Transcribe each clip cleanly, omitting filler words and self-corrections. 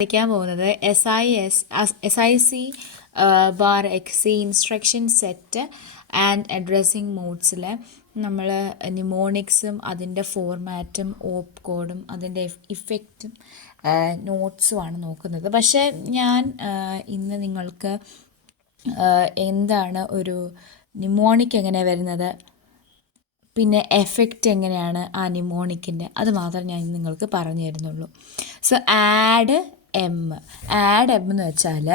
പഠിക്കാൻ പോകുന്നത് SIC bar XC instruction set and addressing മോഡ്സിൽ നമ്മൾ നിമോണിക്സും അതിൻ്റെ ഫോർമാറ്റും ഓപ്പ് കോഡും അതിൻ്റെ ഇഫക്റ്റും നോട്ട്സുമാണ് നോക്കുന്നത്. പക്ഷേ ഞാൻ ഇന്ന് നിങ്ങൾക്ക് എന്താണ് ഒരു നിമോണിക് എങ്ങനെ വരുന്നത്, പിന്നെ എഫക്റ്റ് എങ്ങനെയാണ് ആ നിമോണിക്കിൻ്റെ, അത് മാത്രം ഞാൻ നിങ്ങൾക്ക് പറഞ്ഞു തരുന്നുള്ളൂ. സോ ആഡ് എം എന്ന് വെച്ചാൽ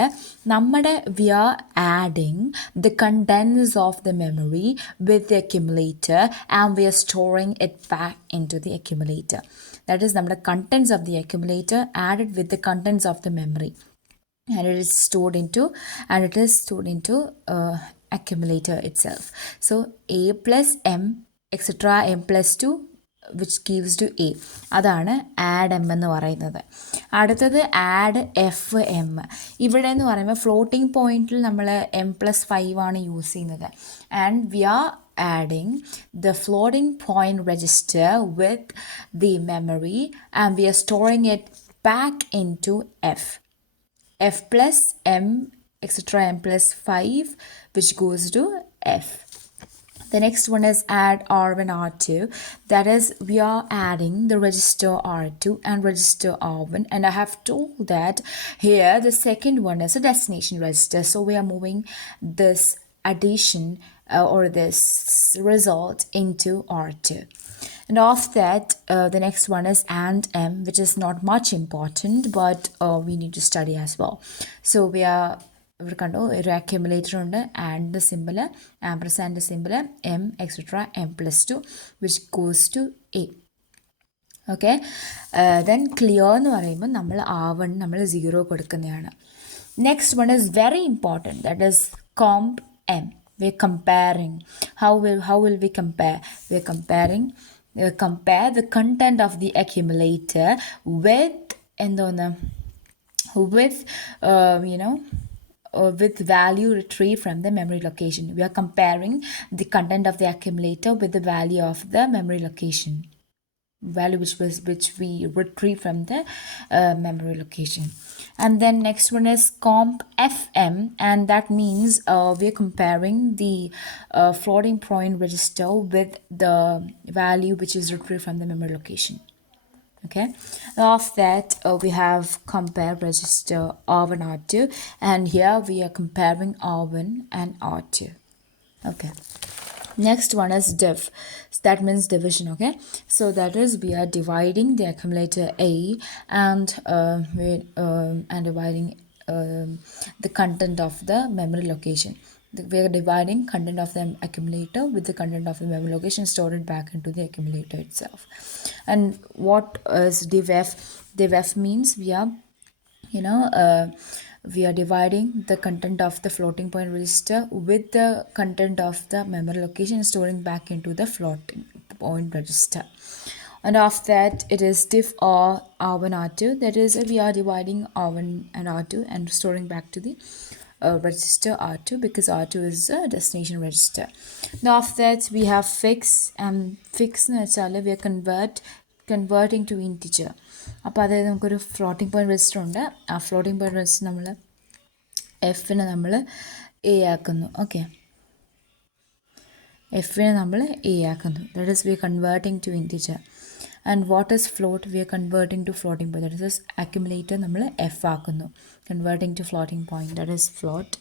നമ്മുടെ we are adding the contents of the memory with the accumulator and we are storing it back into the accumulator. That is നമ്മുടെ contents of the accumulator added with the contents of the memory and it is stored into accumulator itself. So a plus m etc m plus 2 which gives to a, അതാണ് add M എന്ന് പറയുന്നത്. അടുത്തത് add F M. ഇവിടെ എന്ന് പറയുമ്പോൾ ഫ്ലോട്ടിംഗ് പോയിന്റിൽ നമ്മൾ m+5 ആണ് യൂസ് ചെയ്യുന്നത്. And we are adding the floating point register with the memory and we are storing it back into f plus m etc m plus 5 which goes to f. The next one is add R1 R2. That is, we are adding the register R2 and register R1, and I have told that here the second one is a destination register, so we are moving this addition or this result into R2. And after that, the next one is and m, which is not much important, but we need to study as well. So we are ഇവിടെ കണ്ടു ഒരു accumulator ഉണ്ട്, and simple ampersand simple M etcetera m+2 which goes to A. Okay, then clear എന്ന് പറയുമ്പോൾ നമ്മൾ R1 നമ്മൾ 0 കൊടുക്കുന്നതാണ്. Next one is very important, that is comp m. We're comparing. How will we compare? We're comparing. Compare the content of the accumulator with with value retrieved from the memory location. We are comparing the content of the accumulator with the value of the memory location, value which we retrieve from the memory location. And then next one is comp fm, and that means we are comparing the floating point register with the value which is retrieved from the memory location. Okay, after that we have compare register R1 R2, and here we are comparing R1 and R2. Okay, next one is div. That means division. Okay, so that is we are dividing the accumulator A and dividing the content of the memory location. We are dividing content of the accumulator with the content of the memory location stored back into the accumulator itself. And what is div f? Div f means we are dividing the content of the floating point register with the content of the memory location and storing back into the floating point register. And after that it is diff or R1 R2. That is, we are dividing R1 and R2 and storing back to the register R2, because R2 is a destination register. Now after that we have fix, and fix എന്ന് വെച്ചാൽ we are converting to integer. അപ്പോൾ അതായത് നമുക്കൊരു floating point register ഉണ്ട്. ആ floating point register നമ്മൾ എഫിനെ നമ്മൾ എ ആക്കുന്നു. ഓക്കെ, എഫിനെ നമ്മൾ എ ആക്കുന്നു. That is we are converting to integer. And what is float? We are converting to floating point. That is accumulator നമ്മൾ എഫ് ആക്കുന്നു, converting to floating point. That is float.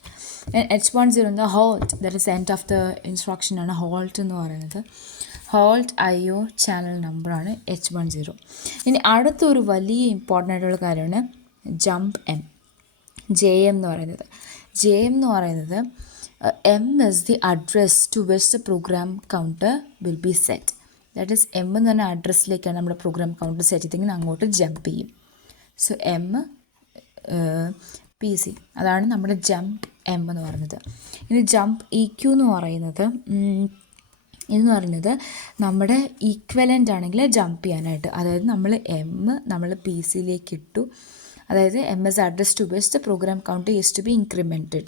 And h10 the halt. That is end of the instruction ആണ് halt എന്ന് പറയുന്നത്. halt IO channel നമ്പറാണ് h10. ഇനി അടുത്തൊരു വലിയ ഇമ്പോർട്ടൻ്റ് ആയിട്ടുള്ള കാര്യമാണ് ജംപ് എം, JM എന്ന് പറയുന്നത്. JM എന്ന് പറയുന്നത് M is the address to which the program counter will be set. That is M എന്ന് പറഞ്ഞ അഡ്രസ്സിലേക്കാണ് നമ്മുടെ പ്രോഗ്രാം കൗണ്ടർ സെറ്റ് ചെയ്തെങ്കിൽ അങ്ങോട്ട് ജമ്പ് ചെയ്യും. സോ എം PC, അതാണ് നമ്മുടെ ജമ്പ് എം എന്ന് പറയുന്നത്. ഇനി ജമ്പ് EQ എന്ന് പറയുന്നത് നമ്മുടെ ഈക്വലൻ്റ് ആണെങ്കിൽ ജമ്പ് ചെയ്യാനായിട്ട്, അതായത് നമ്മൾ നമ്മൾ PCയിലേക്ക് ഇട്ടു, അതായത് MS address to which the program counter is to be incremented.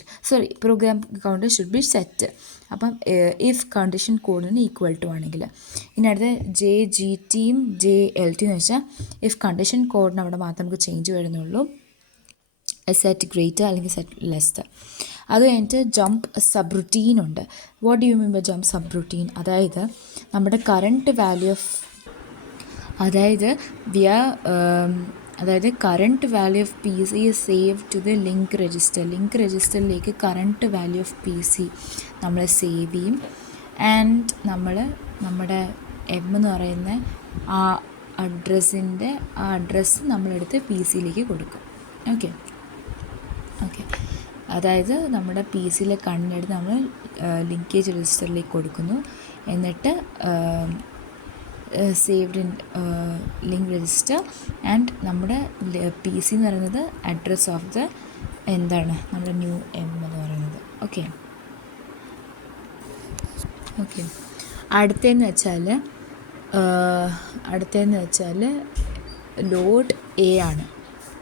program counter should be set. അപ്പം if condition കോഡിന് ഈക്വൽ ടു ആണെങ്കിൽ. ഇനി അടുത്ത JGTയും JLT എന്ന് വെച്ചാൽ if condition കോഡിന് അവിടെ മാത്രം നമുക്ക് ചേഞ്ച് വരുന്നുള്ളൂ, സെറ്റ് ഗ്രേറ്റർ അല്ലെങ്കിൽ സെറ്റ് ലെസ്സർ. അത് കഴിഞ്ഞിട്ട് ജമ്പ് സബ് റുട്ടീൻ ഉണ്ട്. What do you mean by jump subroutine? അതായത് നമ്മുടെ current value of current value of P C save to the link register. Link രജിസ്റ്ററിലേക്ക് current value of P C നമ്മൾ save ചെയ്യും. And നമ്മുടെ M എന്ന് പറയുന്ന ആ അഡ്രസ്സ് നമ്മളെടുത്ത് പി സിയിലേക്ക് കൊടുക്കും. ഓക്കെ, അതായത് നമ്മുടെ പി സിയിലെ കണ്ണെടുത്ത് നമ്മൾ ലിങ്കേജ് രജിസ്റ്ററിലേക്ക് കൊടുക്കുന്നു. എന്നിട്ട് saved in link register and നമ്മുടെ പി സി എന്ന് പറയുന്നത് അഡ്രസ് ഓഫ് ദ നമ്മുടെ ന്യൂ എം എന്ന് പറയുന്നത്. ഓക്കെ, അടുത്തതെന്ന് വെച്ചാൽ ലോഡ് എ ആണ്.